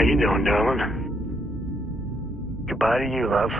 How you doing, darling? Goodbye to you, love.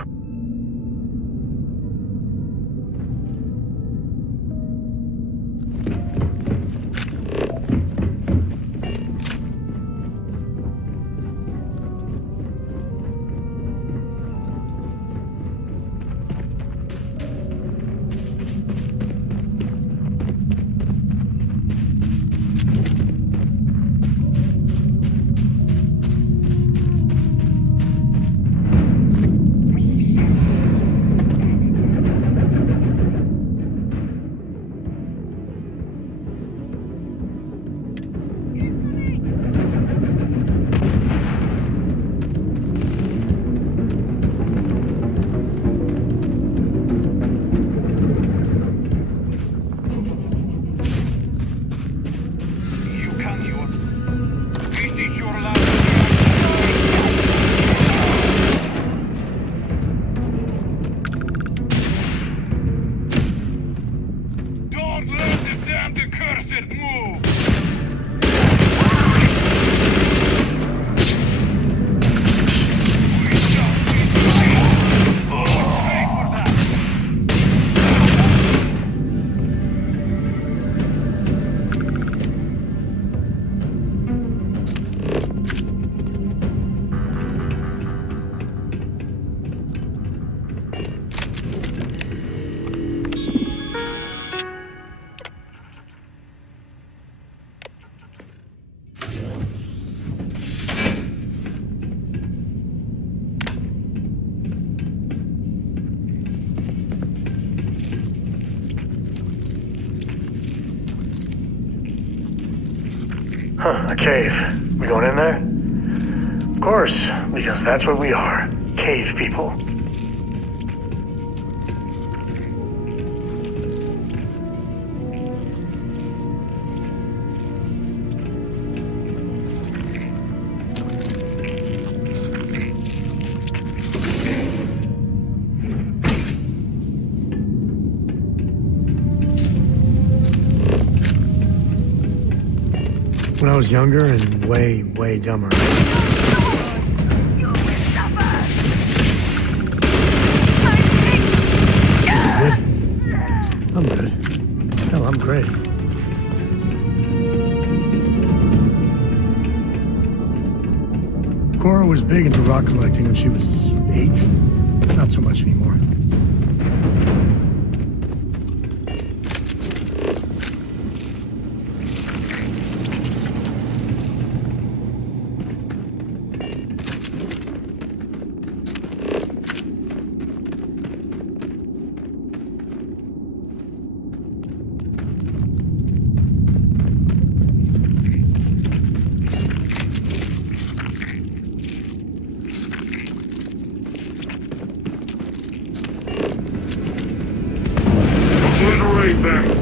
Huh, a cave. We going in there? Of course, because that's what we are. Cave people. When I was younger and way, way dumber. I'm good. Hell, I'm great. Cora was big into rock collecting when she was 8. Not so much anymore. Obliterate them!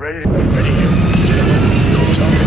Ready? Ready. Cool talk.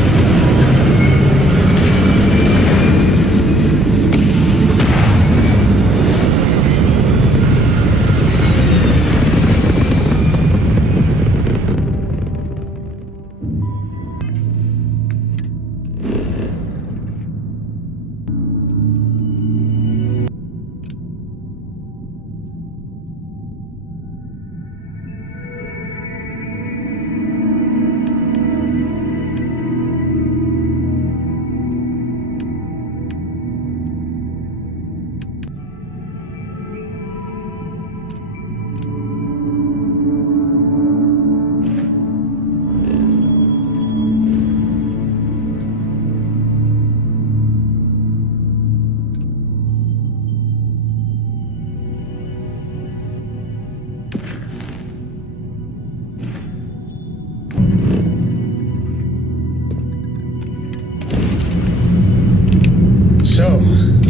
So,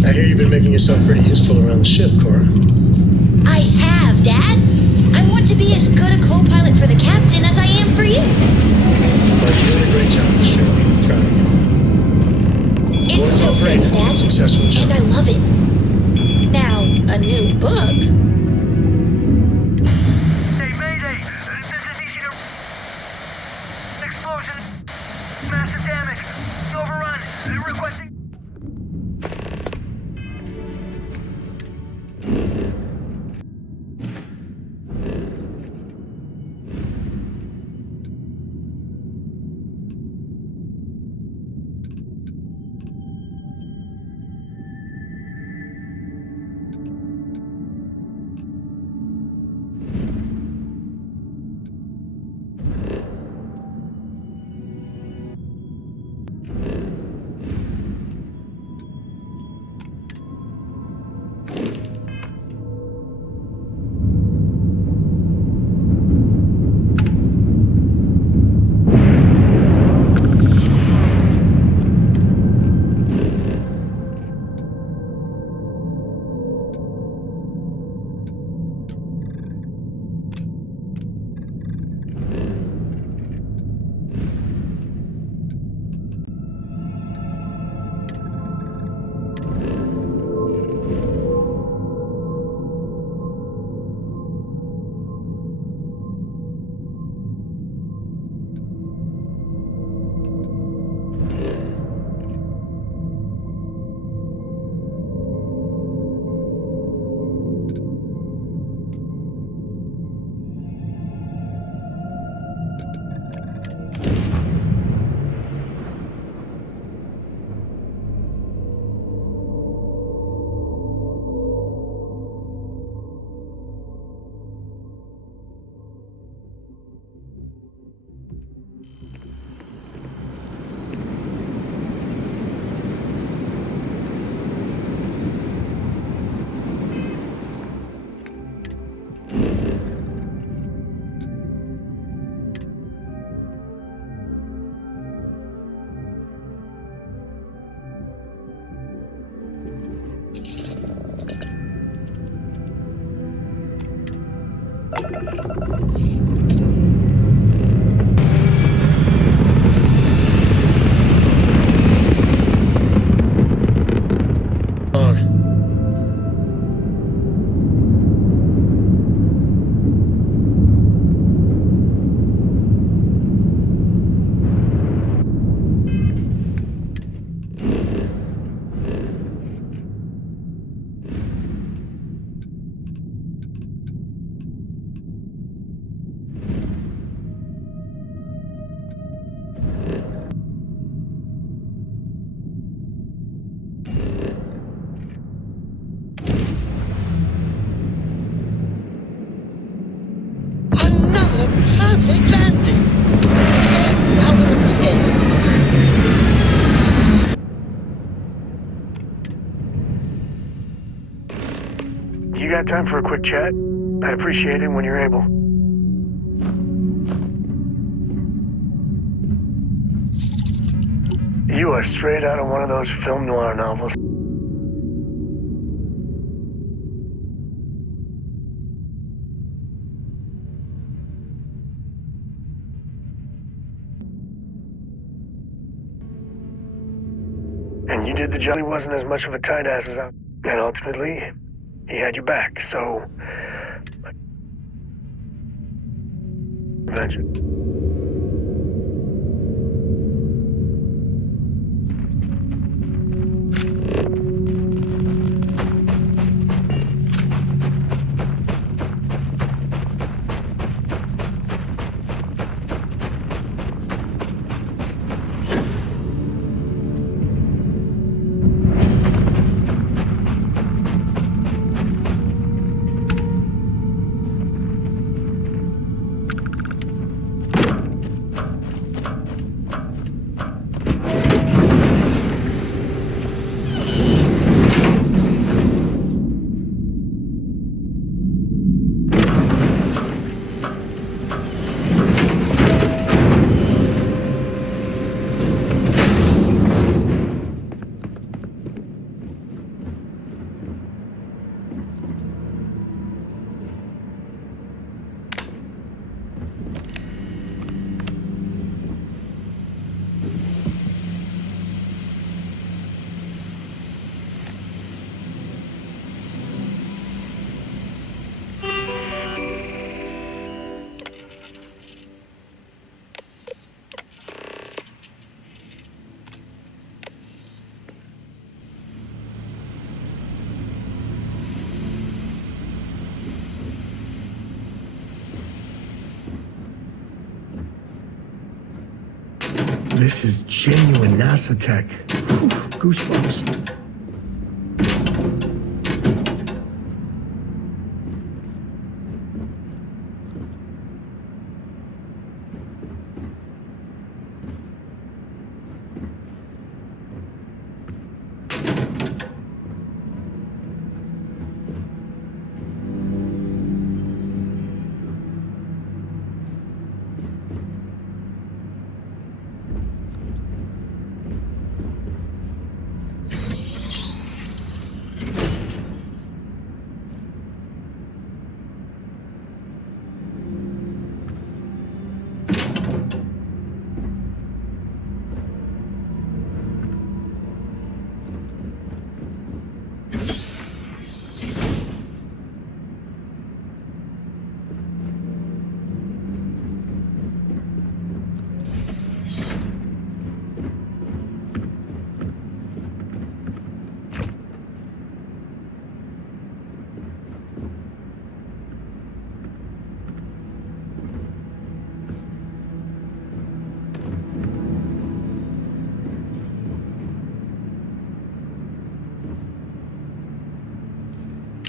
I hear you've been making yourself pretty useful around the ship, Cora. I have, Dad. I want to be as good a co-pilot for the captain as I am for you. Well, you're doing a great job, Mr. I'm proud of you. It's so fits, Dad. Successful job. And I love it. Now, a new book. Hey, Mayday! This is easy to... Explosion! Massive damage! Overrun! Requesting... Another perfect landing! 10 out of 10. You got time for a quick chat? I'd appreciate it when you're able. You are straight out of one of those film noir novels. And you did the job. He wasn't as much of a tight ass as I. And ultimately, he had your back, so. Vengeance. This is genuine NASA tech. Whew, goosebumps.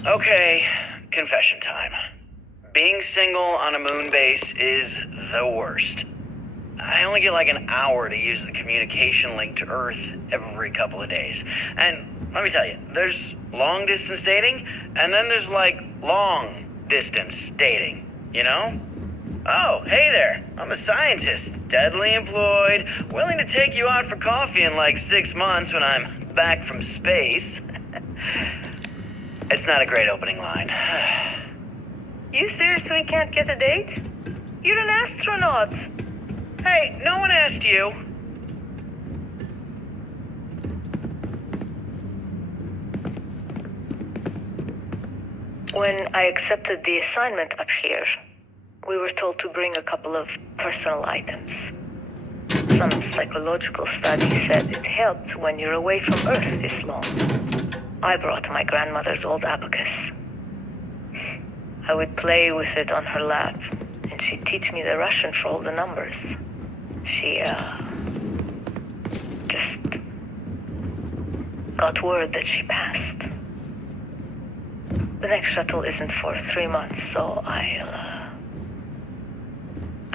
Okay, confession time. Being single on a moon base is the worst. I only get like an hour to use the communication link to Earth every couple of days. And let me tell you, there's long distance dating, and then there's like long distance dating, you know? Oh, hey there, I'm a scientist, deadly employed, willing to take you out for coffee in like 6 months when I'm back from space. It's not a great opening line. You seriously can't get a date? You're an astronaut. Hey, no one asked you. When I accepted the assignment up here, we were told to bring a couple of personal items. Some psychological study said it helped when you're away from Earth this long. I brought my grandmother's old abacus. I would play with it on her lap, and she'd teach me the Russian for all the numbers. She, just got word that she passed. The next shuttle isn't for 3 months, so I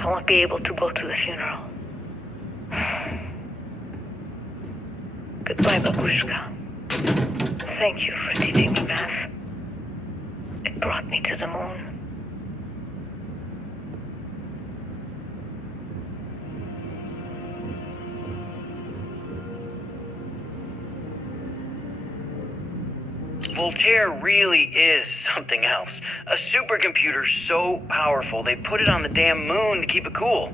won't be able to go to the funeral. Goodbye, Babushka. Thank you for teaching me math. It brought me to the moon. Voltaire really is something else. A supercomputer so powerful they put it on the damn moon to keep it cool.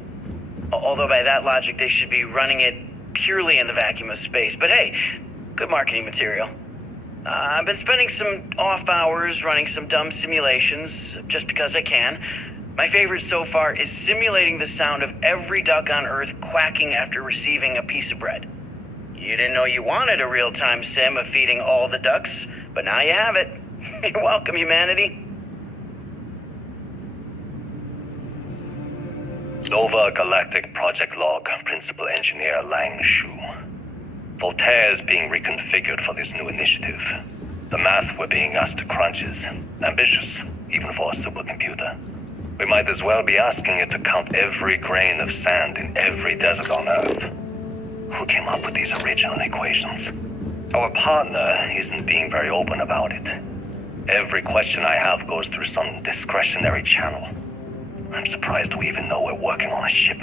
Although by that logic they should be running it purely in the vacuum of space. But hey, Good marketing material. I've been spending some off hours running some dumb simulations, just because I can. My favorite so far is simulating the sound of every duck on Earth quacking after receiving a piece of bread. You didn't know you wanted a real-time sim of feeding all the ducks, but now you have it. You're welcome, humanity. Nova Galactic Project Log, Principal Engineer Lang Shu. Voltaire is being reconfigured for this new initiative. The math we're being asked to crunch is ambitious, even for a supercomputer. We might as well be asking it to count every grain of sand in every desert on Earth. Who came up with these original equations? Our partner isn't being very open about it. Every question I have goes through some discretionary channel. I'm surprised we even know we're working on a ship.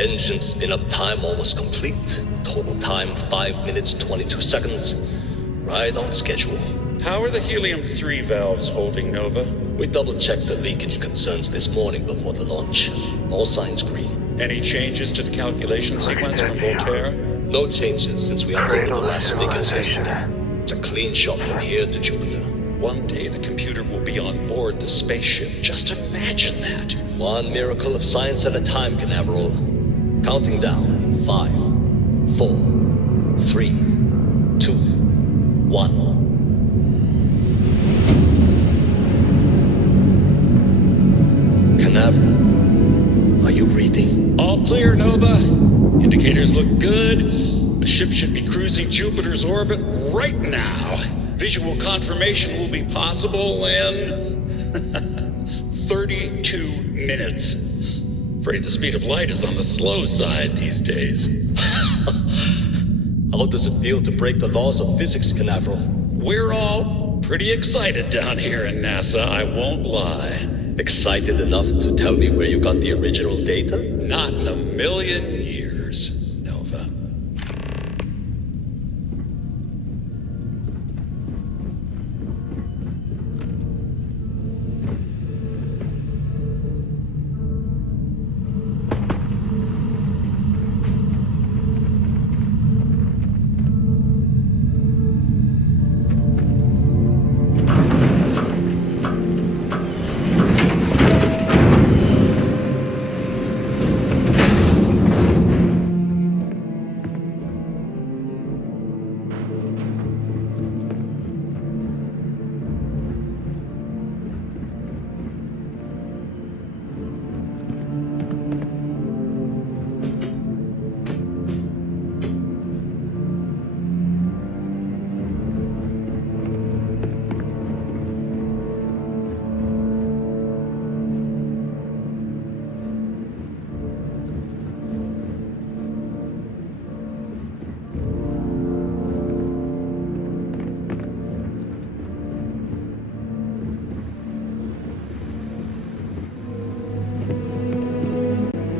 Engine spin-up time almost complete. Total time 5 minutes 22 seconds. Right on schedule. How are the helium-3 valves holding, Nova? We double-checked the leakage concerns this morning before the launch. All signs green. Any changes to the calculation sequence from Voltaire? No changes since we updated the last figures yesterday. It's a clean shot from here to Jupiter. One day the computer will be on board the spaceship. Just imagine that. One miracle of science at a time, Canaveral. Counting down in 5, 4, 3, 2, 1. Canaveral, are you reading? All clear, Nova. Indicators look good. The ship should be cruising Jupiter's orbit right now. Visual confirmation will be possible in 32 minutes. Afraid the speed of light is on the slow side these days. How does it feel to break the laws of physics, Canaveral? We're all pretty excited down here in NASA, I won't lie. Excited enough to tell me where you got the original data? Not in a million years, Nova.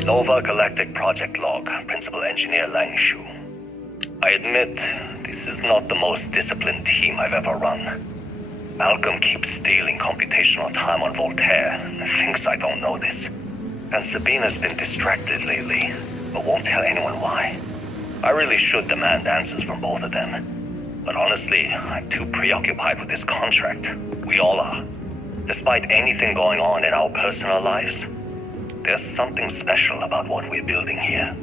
Nova Galactic Project Log, Principal Engineer Lang Shu. I admit, this is not the most disciplined team I've ever run. Malcolm keeps stealing computational time on Voltaire and thinks I don't know this. And Sabina's been distracted lately, but won't tell anyone why. I really should demand answers from both of them. But honestly, I'm too preoccupied with this contract. We all are. Despite anything going on in our personal lives, there's something special about what we're building here.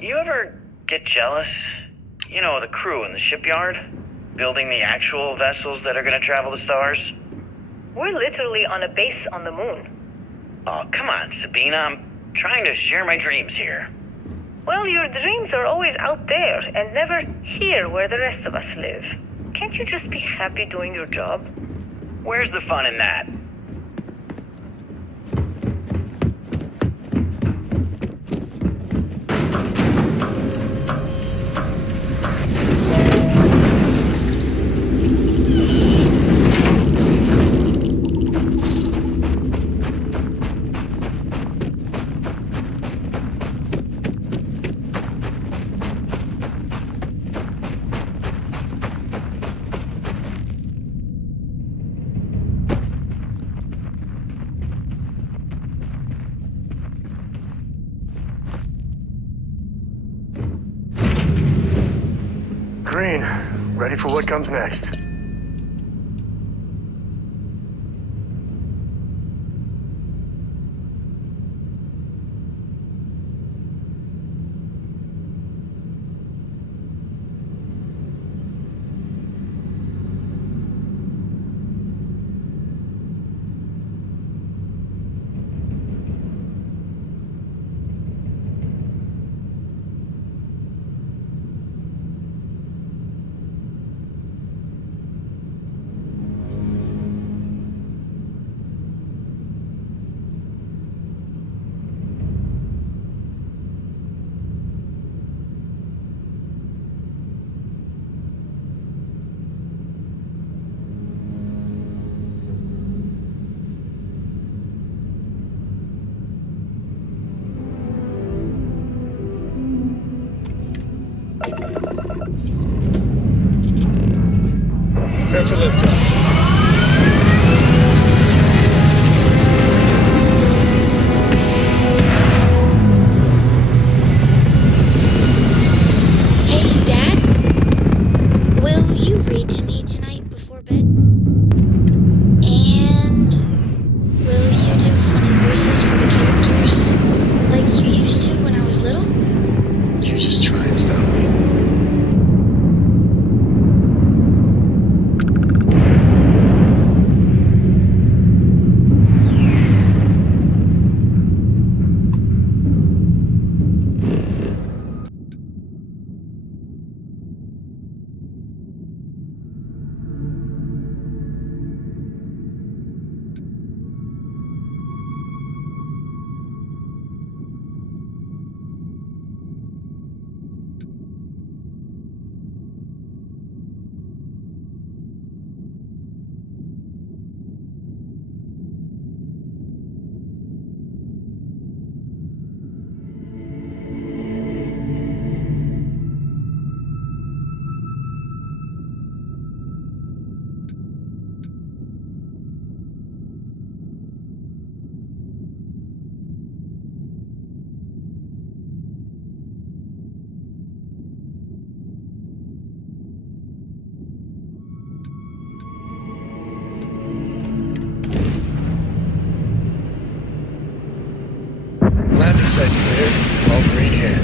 You ever get jealous? You know, the crew in the shipyard? Building the actual vessels that are gonna travel the stars? We're literally on a base on the moon. Oh, come on, Sabina. I'm trying to share my dreams here. Well, your dreams are always out there and never here where the rest of us live. Can't you just be happy doing your job? Where's the fun in that? Green, ready for what comes next. Prepare for liftoff. Hey, Dad? Will you read to me tonight before bed? And will you do funny voices for the characters like you used to when I was little? You just try and stop me. Landing site's clear. All green here.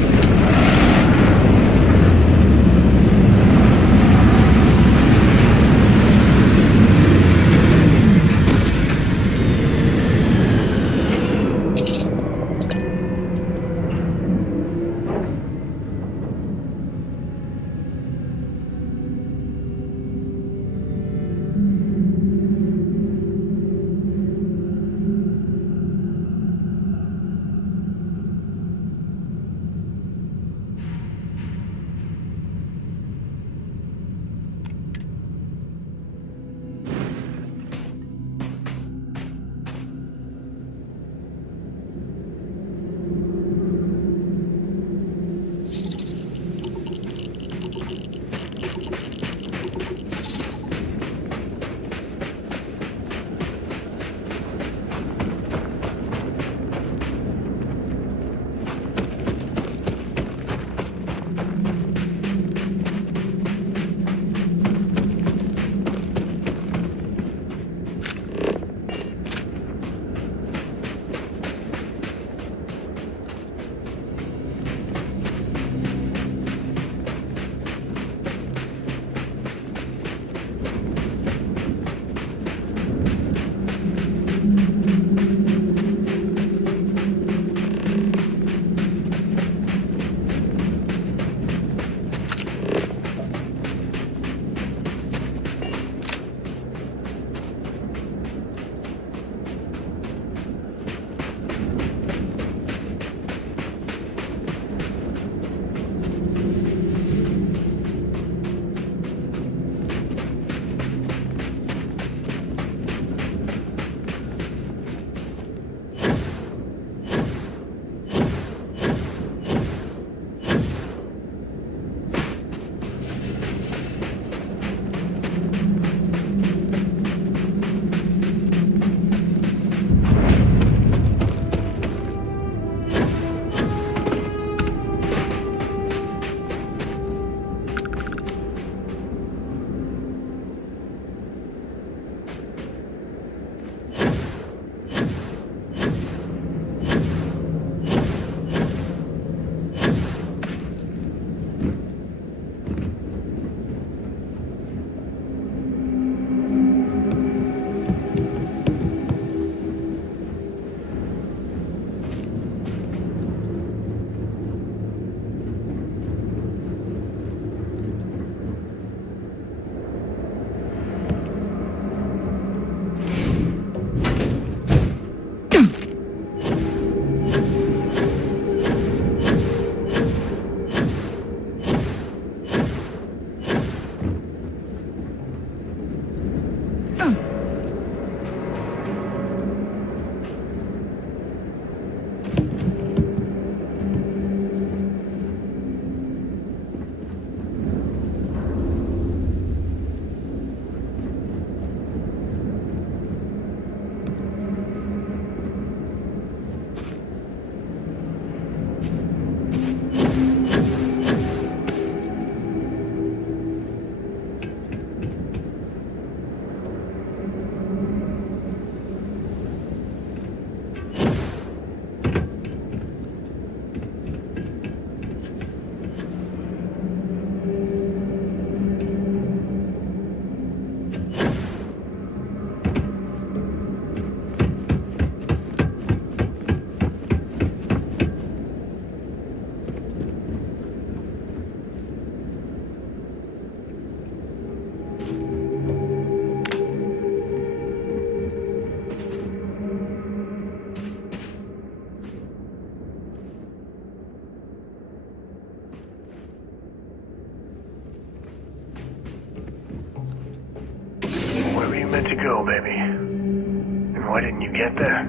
you meant to go, baby? And why didn't you get there?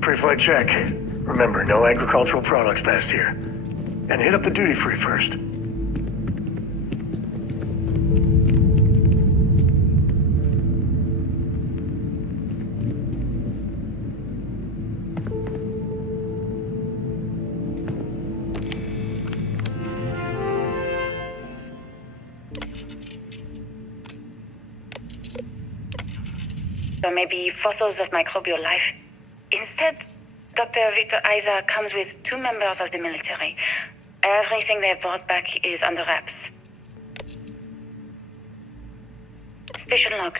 Pre-flight check. Remember, no agricultural products past here. And hit up the duty-free first. Or maybe fossils of microbial life. Instead, Dr. Victor Isa comes with 2 members of the military. Everything they've brought back is under wraps. Station log.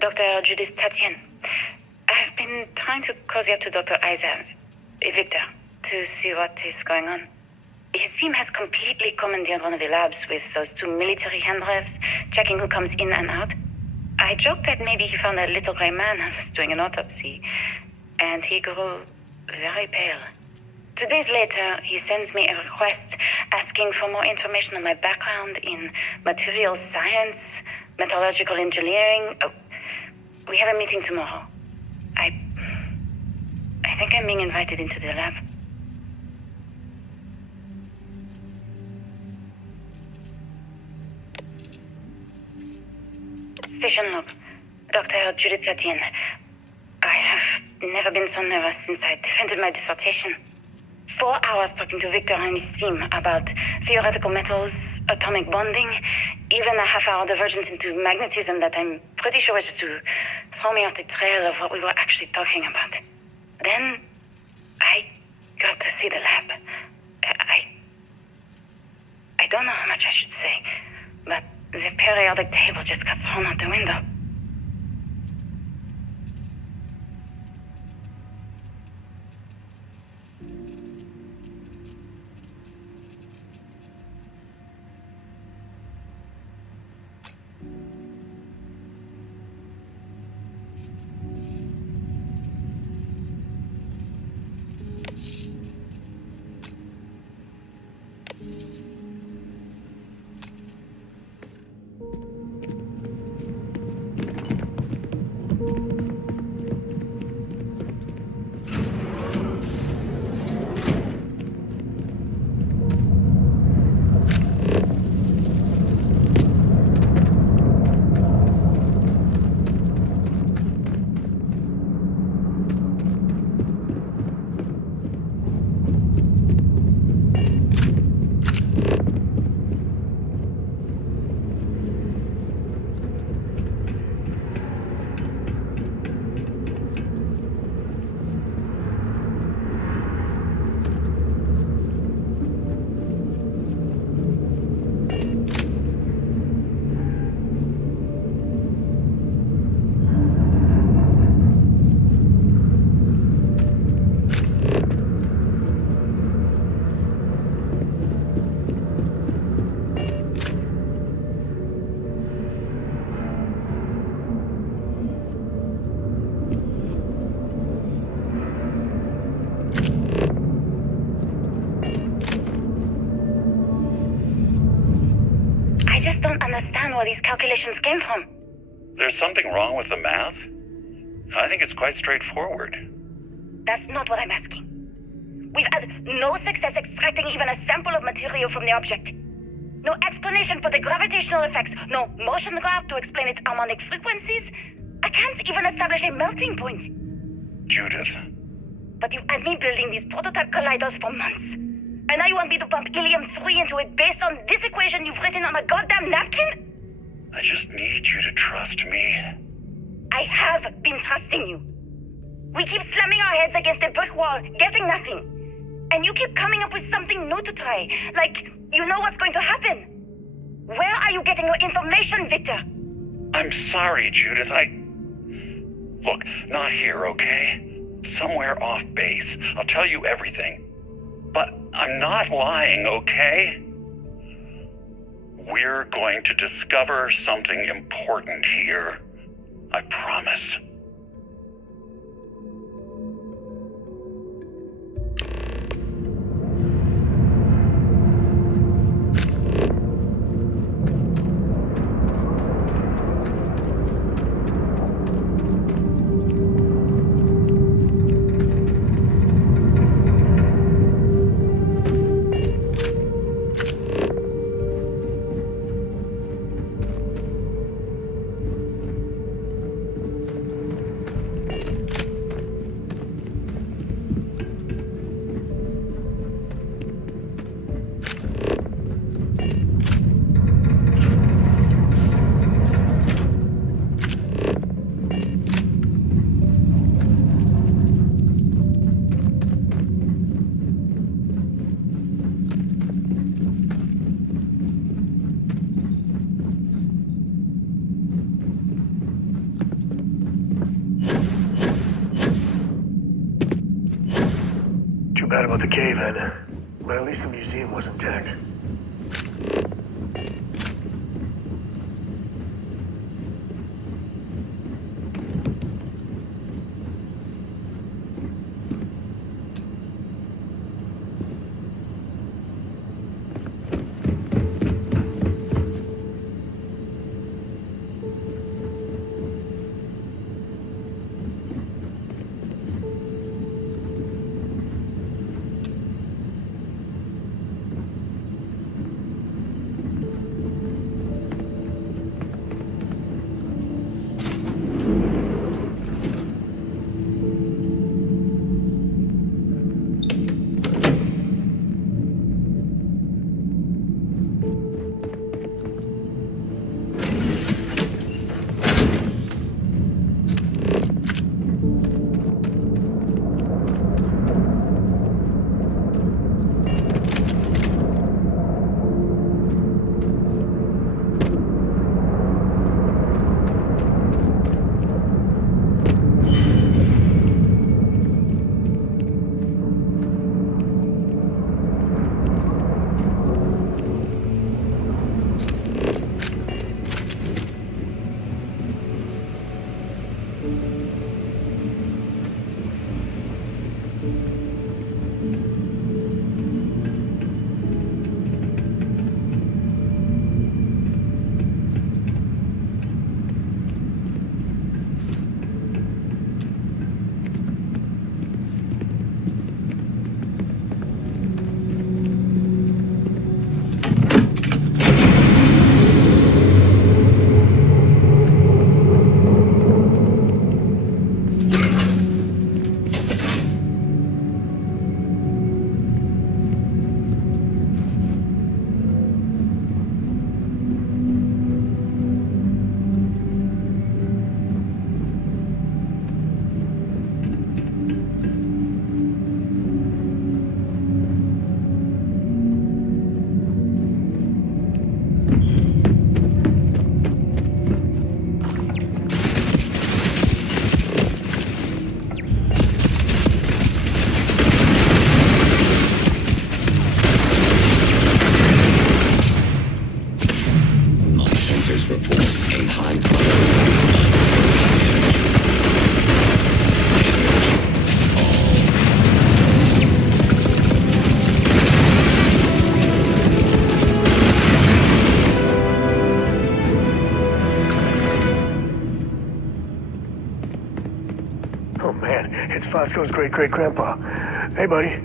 Dr. Judith Tatien. I've been trying to cozy up to Dr. Isa, Victor, to see what is going on. His team has completely commandeered one of the labs with those 2 military handlers, checking who comes in and out. I joked that maybe he found a little gray man and was doing an autopsy, and he grew very pale. 2 days later, he sends me a request asking for more information on my background in materials science, metallurgical engineering. Oh, we have a meeting tomorrow. I think I'm being invited into the lab. Station log. Dr. Judith Tatien. I have never been so nervous since I defended my dissertation. 4 hours talking to Victor and his team about theoretical metals, atomic bonding, even a half-hour divergence into magnetism that I'm pretty sure was just to throw me off the trail of what we were actually talking about. Then I got to see the lab. I don't know how much I should say, but the periodic table just got thrown out the window. just don't understand where these calculations came from. There's something wrong with the math? I think it's quite straightforward. That's not what I'm asking. We've had no success extracting even a sample of material from the object. No explanation for the gravitational effects, no motion graph to explain its harmonic frequencies. I can't even establish a melting point. Judith. But you've had me building these prototype colliders for months. And now you want me to pump helium-3 into it based on this equation you've written on a goddamn napkin? I just need you to trust me. I have been trusting you. We keep slamming our heads against a brick wall, getting nothing. And you keep coming up with something new to try. Like, you know what's going to happen. Where are you getting your information, Victor? I'm sorry, Judith. Look, not here, okay? Somewhere off base. I'll tell you everything. But I'm not lying, okay? We're going to discover something important here. I promise. Too bad about the cave-in, but at least the museum was intact. It's Fosco's great-great-grandpa. Hey, buddy.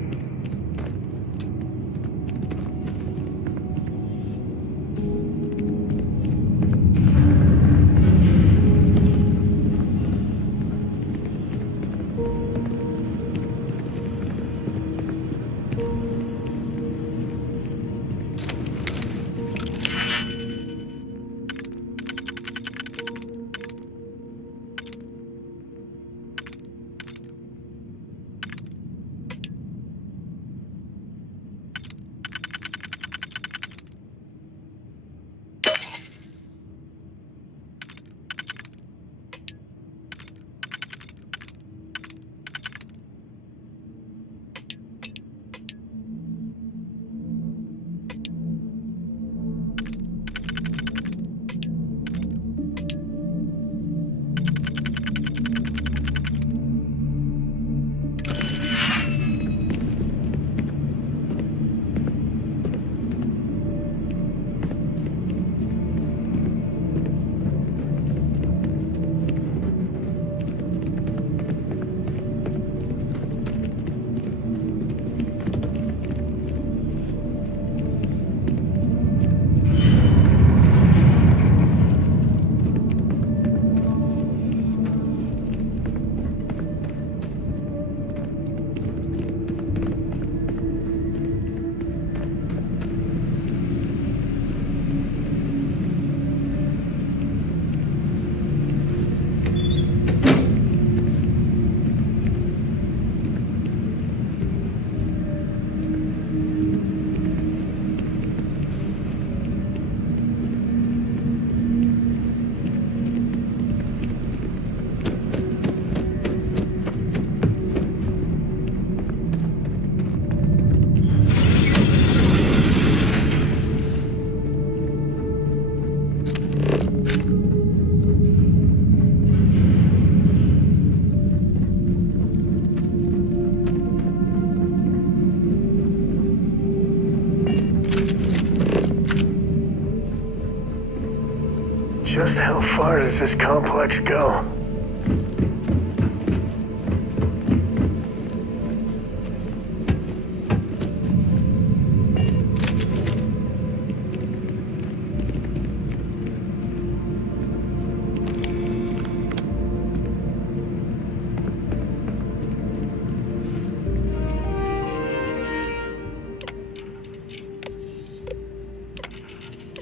Just how far does this complex go?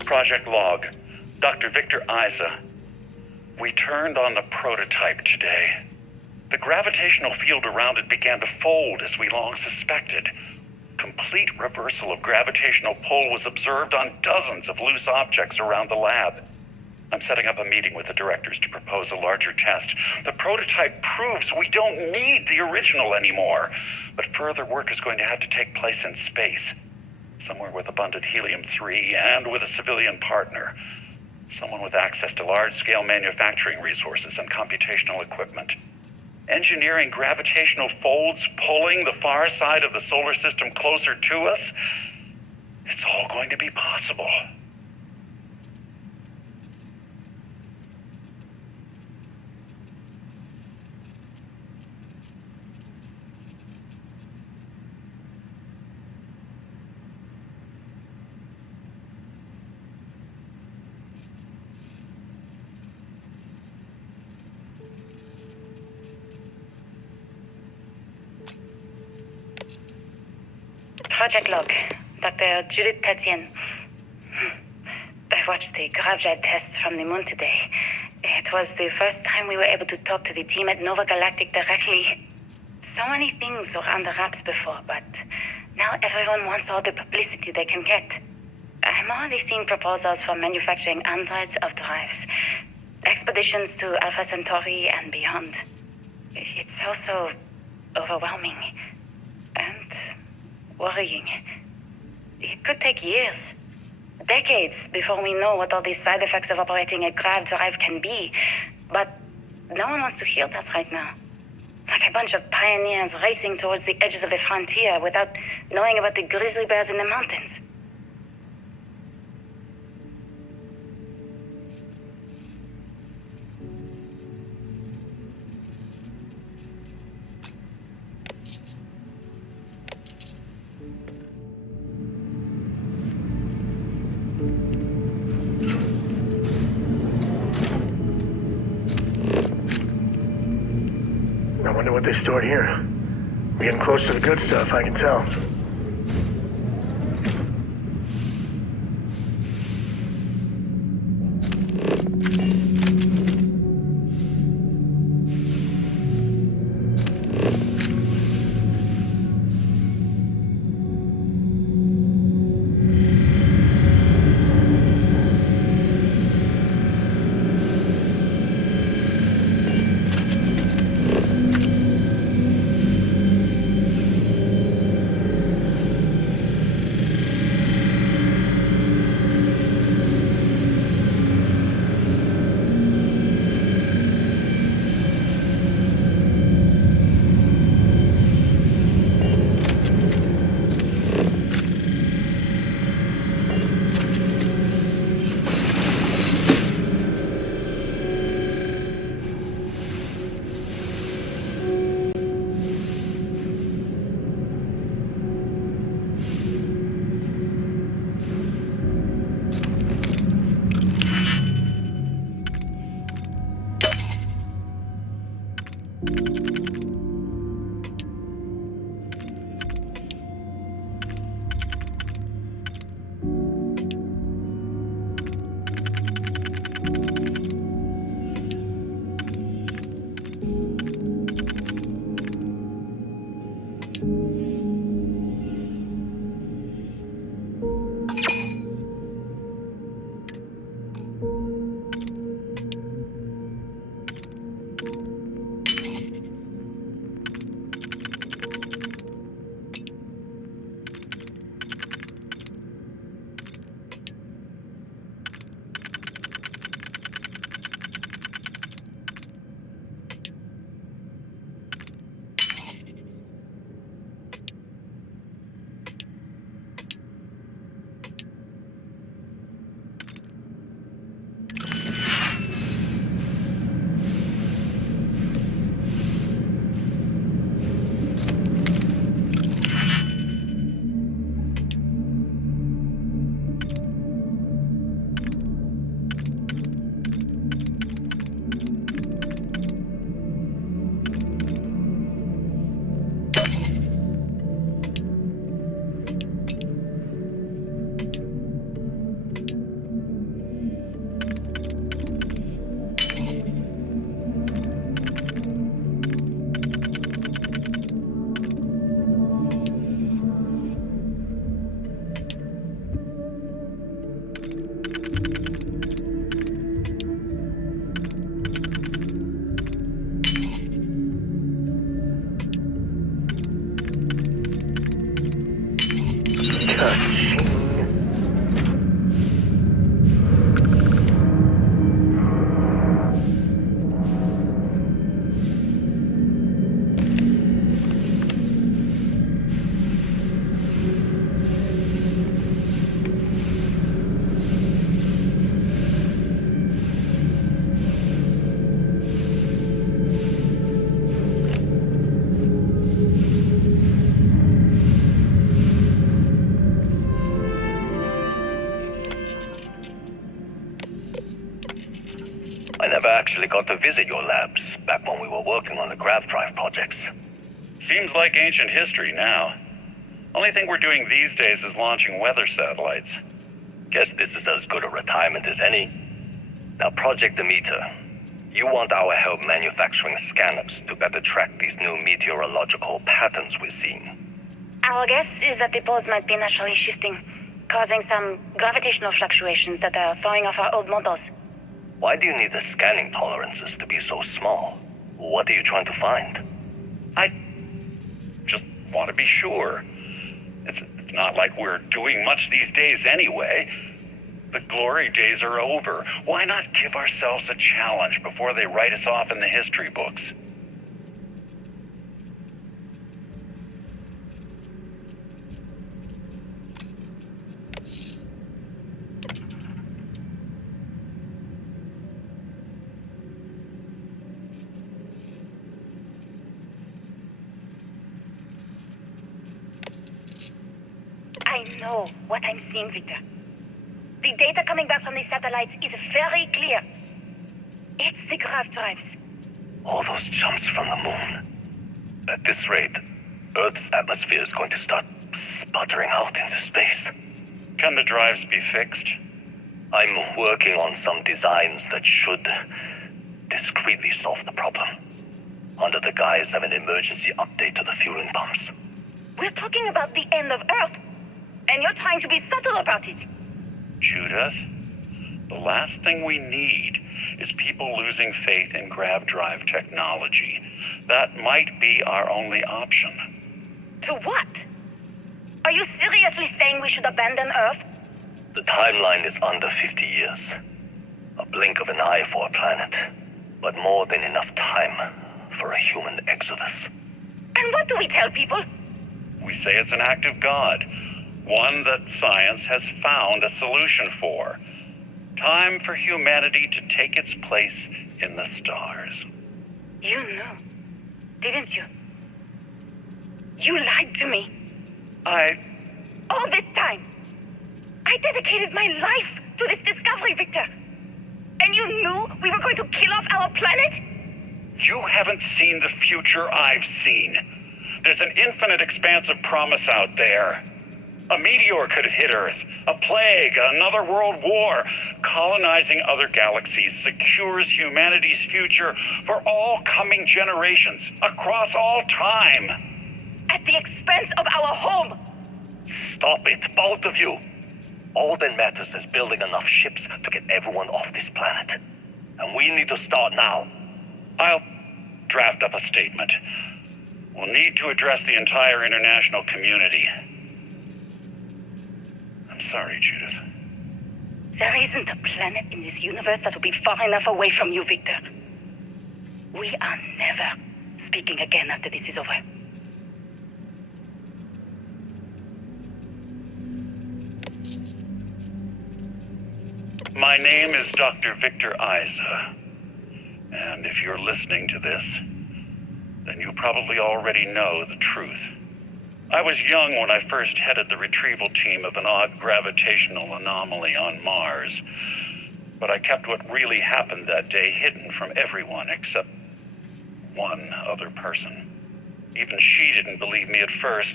Project Log. Dr. Victor Isa. We turned on the prototype today. The gravitational field around it began to fold as we long suspected. Complete reversal of gravitational pull was observed on dozens of loose objects around the lab. I'm setting up a meeting with the directors to propose a larger test. The prototype proves we don't need the original anymore, but further work is going to have to take place in space. Somewhere with abundant helium-3 and with a civilian partner. Someone with access to large-scale manufacturing resources and computational equipment. Engineering gravitational folds pulling the far side of the solar system closer to us? It's all going to be possible. Project Log, Dr. Judith Tatian. I watched the gravjet tests from the moon today. It was the first time we were able to talk to the team at Nova Galactic directly. So many things were under wraps before, but now everyone wants all the publicity they can get. I'm already seeing proposals for manufacturing androids of drives, expeditions to Alpha Centauri and beyond. It's also overwhelming and worrying. It could take years, decades, before we know what all the side effects of operating a grav drive can be. But no one wants to hear that right now. Like a bunch of pioneers racing towards the edges of the frontier without knowing about the grizzly bears in the mountains. into what they stored here. We're getting close to the good stuff, I can tell. I never actually got to visit your labs back when we were working on the grav drive projects. Seems like ancient history now. Only thing we're doing these days is launching weather satellites. Guess this is as good a retirement as any. Now, Project Demeter, you want our help manufacturing scanners to better track these new meteorological patterns we're seeing. Our guess is that the poles might be naturally shifting, causing some gravitational fluctuations that are throwing off our old models. Why do you need the scanning tolerances to be so small? What are you trying to find? I just want to be sure. It's not like we're doing much these days anyway. The glory days are over. Why not give ourselves a challenge before they write us off in the history books? I know what I'm seeing, Victor. The data coming back from the satellites is very clear. It's the grav drives. All those jumps from the moon. At this rate, Earth's atmosphere is going to start sputtering out into space. Can the drives be fixed? I'm working on some designs that should discreetly solve the problem, under the guise of an emergency update to the fueling pumps. We're talking about the end of Earth, and you're trying to be subtle about it. Judith, the last thing we need is people losing faith in grav drive technology. That might be our only option. To what? Are you seriously saying we should abandon Earth? The timeline is under 50 years. A blink of an eye for a planet, but more than enough time for a human exodus. And what do we tell people? We say it's an act of God, one that science has found a solution for. Time for humanity to take its place in the stars. You knew, didn't you? You lied to me. All this time, I dedicated my life to this discovery, Victor. And you knew we were going to kill off our planet? You haven't seen the future I've seen. There's an infinite expanse of promise out there. A meteor could have hit Earth, a plague, another world war. Colonizing other galaxies secures humanity's future for all coming generations, across all time. At the expense of our home. Stop it, both of you. All that matters is building enough ships to get everyone off this planet. And we need to start now. I'll draft up a statement. We'll need to address the entire international community. I'm sorry, Judith. There isn't a planet in this universe that will be far enough away from you, Victor. We are never speaking again after this is over. My name is Dr. Victor Isa. And if you're listening to this, then you probably already know the truth. I was young when I first headed the retrieval team of an odd gravitational anomaly on Mars. But I kept what really happened that day hidden from everyone except one other person. Even she didn't believe me at first.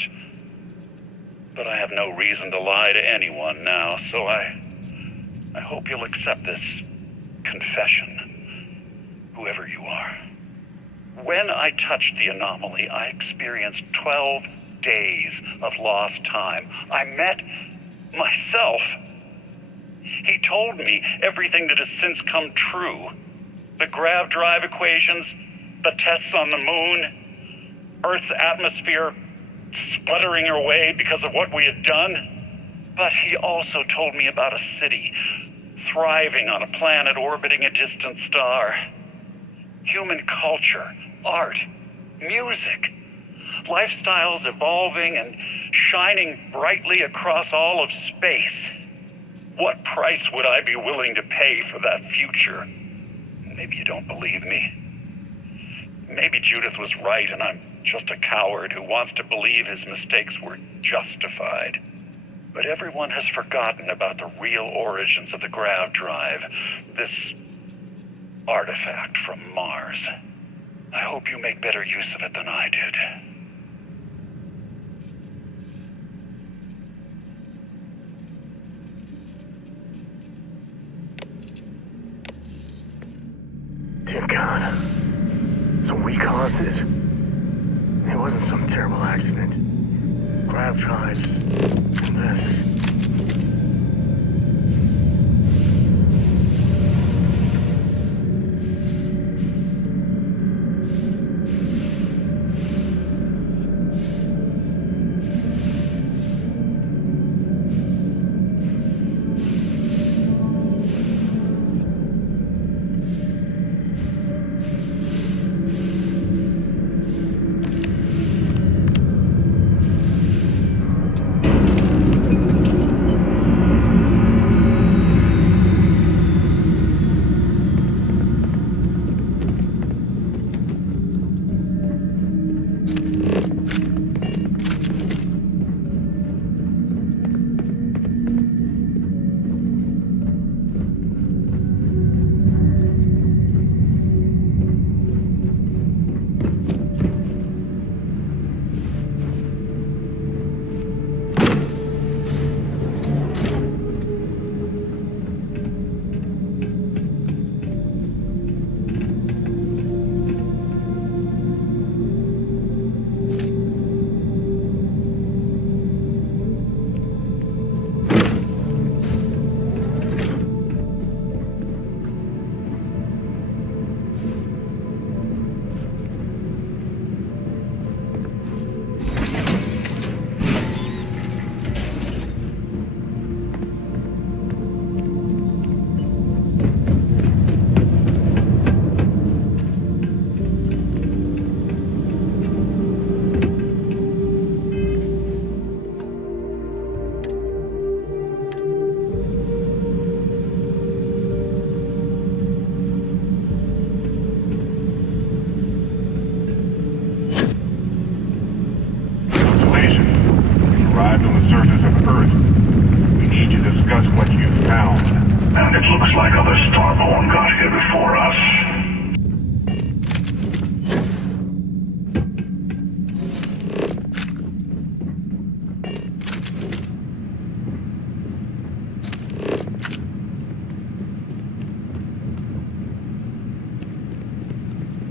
But I have no reason to lie to anyone now, so I hope you'll accept this confession, whoever you are. When I touched the anomaly, I experienced 12 days of lost time. I met myself. He told me everything that has since come true. The grav drive equations, the tests on the moon, Earth's atmosphere sputtering away because of what we had done. But he also told me about a city thriving on a planet orbiting a distant star. Human culture, art, music, lifestyles evolving and shining brightly across all of space. What price would I be willing to pay for that future? Maybe you don't believe me. Maybe Judith was right and I'm just a coward who wants to believe his mistakes were justified. But everyone has forgotten about the real origins of the grav drive, this artifact from Mars. I hope you make better use of it than I did. Dear God. So we caused it. It wasn't some terrible accident. Grav drives and this. surface of Earth. We need to discuss what you found. And it looks like other Starborn got here before us.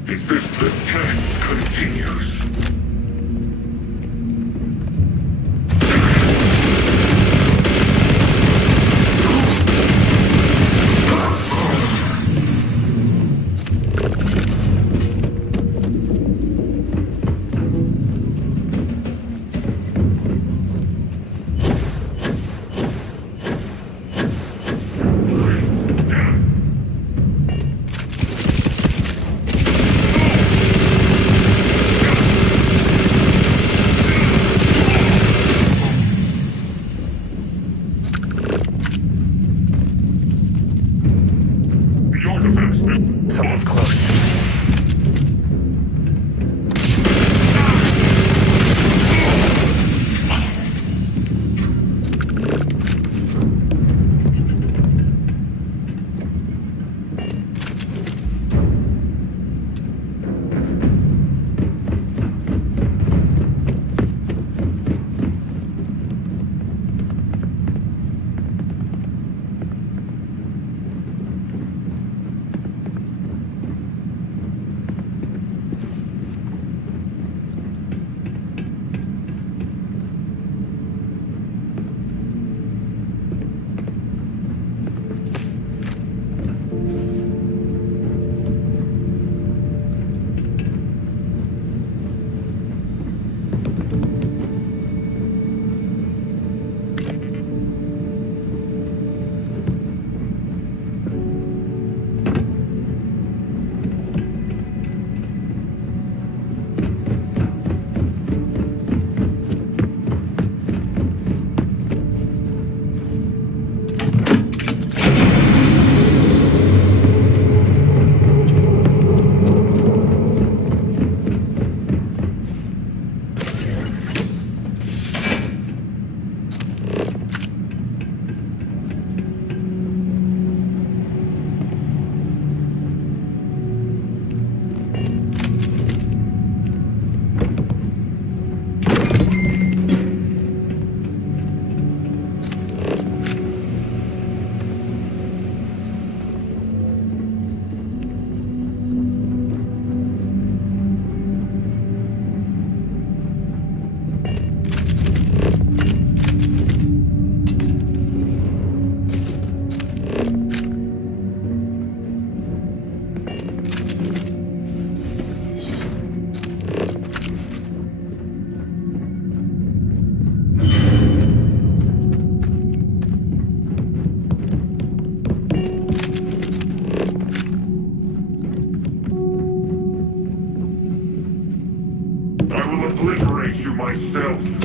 If this pretend continues, Someone's close. obliterate you myself.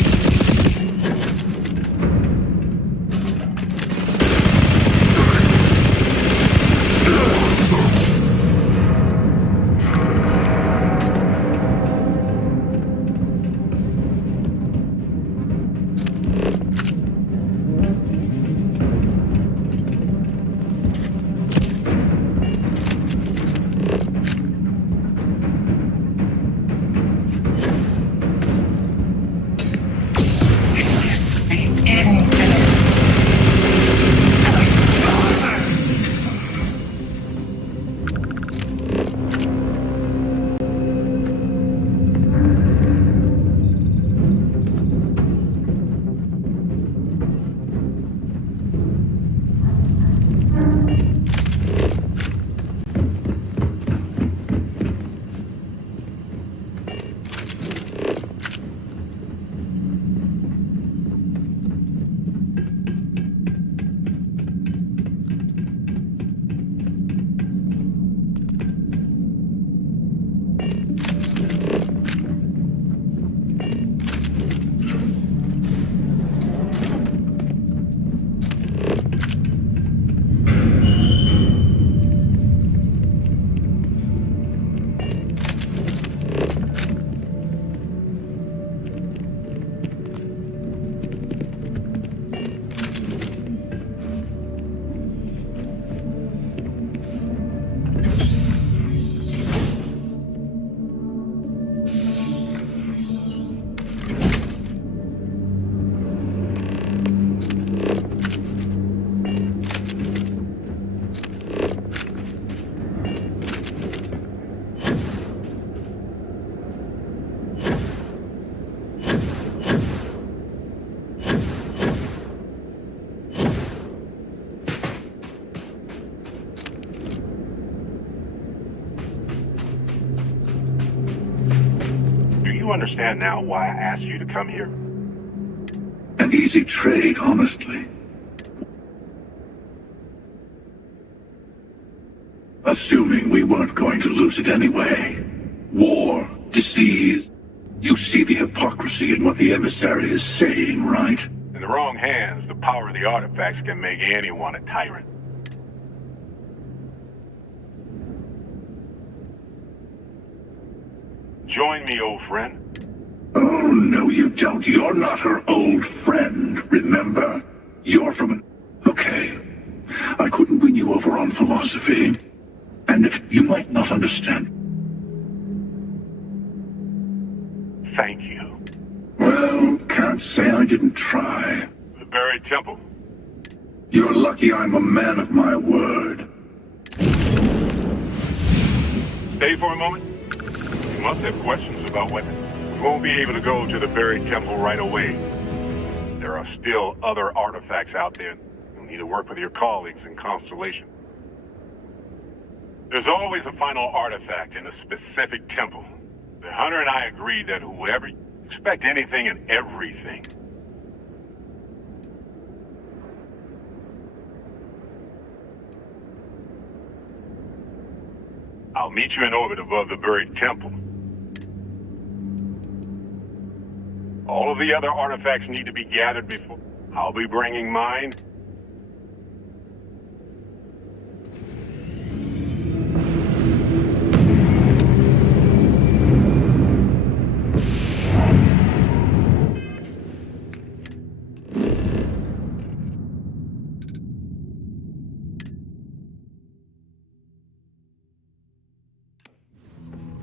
you understand now why I asked you to come here? An easy trade, honestly. Assuming we weren't going to lose it anyway. War, disease. You see the hypocrisy in what the emissary is saying, right? In the wrong hands, the power of the artifacts can make anyone a tyrant. Join me, old friend. Oh, no you don't. You're not her old friend, remember? You're from an... Okay. I couldn't win you over on philosophy. And you might not understand. Thank you. Well, can't say I didn't try. The buried temple. You're lucky I'm a man of my word. Stay for a moment. You must have questions about weapons. We won't be able to go to the buried temple right away. There are still other artifacts out there. You'll need to work with your colleagues in Constellation. There's always a final artifact in a specific temple. The hunter and I agreed that whoever expect anything and everything. I'll meet you in orbit above the buried temple. All of the other artifacts need to be gathered before... I'll be bringing mine.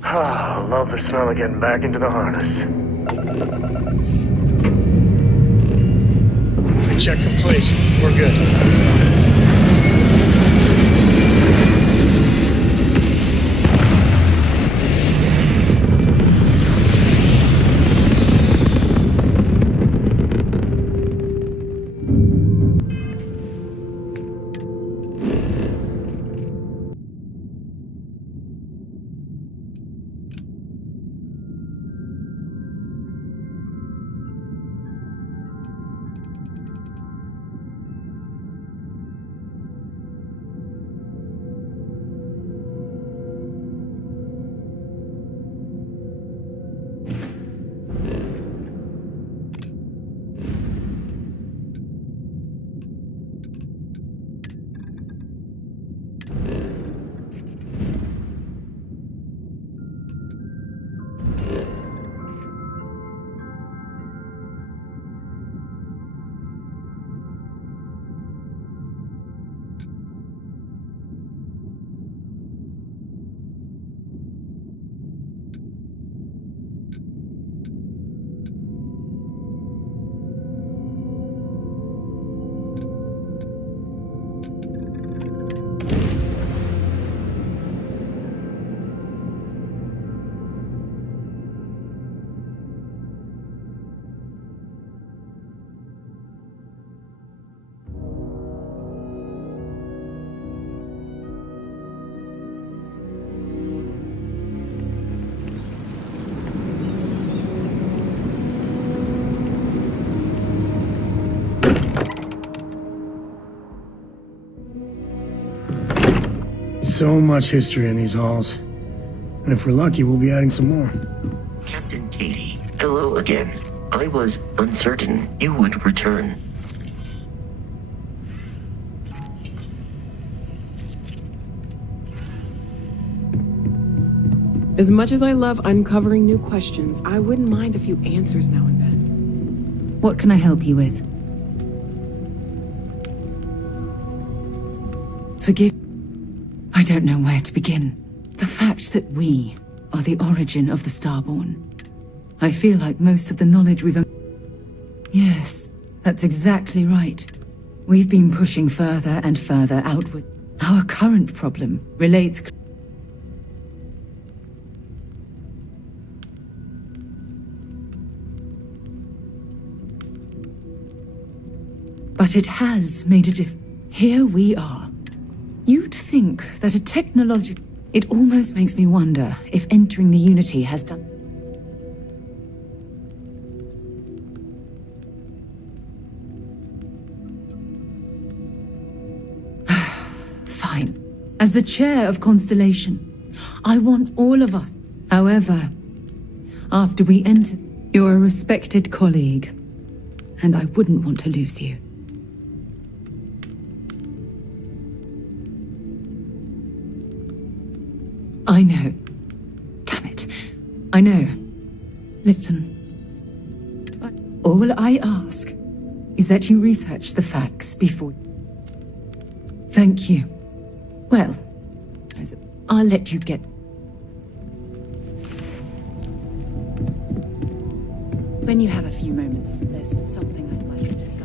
Ah, love the smell of getting back into the harness. Check complete. We're good. So much history in these halls. And if we're lucky, we'll be adding some more. Captain Katie, hello again. I was uncertain you would return. As much as I love uncovering new questions, I wouldn't mind a few answers now and then. What can I help you with? Forgive... I don't know where to begin. The fact that we are the origin of the Starborn. I feel like most of the knowledge we've... Yes, that's exactly right. We've been pushing further and further outward. Our current problem relates... But it has made a difference. Here we are. You'd think that a technology... It almost makes me wonder if entering the Unity has done... the chair of Constellation, I want all of us. However, after we enter, you're a respected colleague, and I wouldn't want to lose you. I know. Damn it. I know. Listen. All I ask is that you research the facts before... Thank you. Well, I'll let you get... When you have a few moments, there's something I'd like to discuss.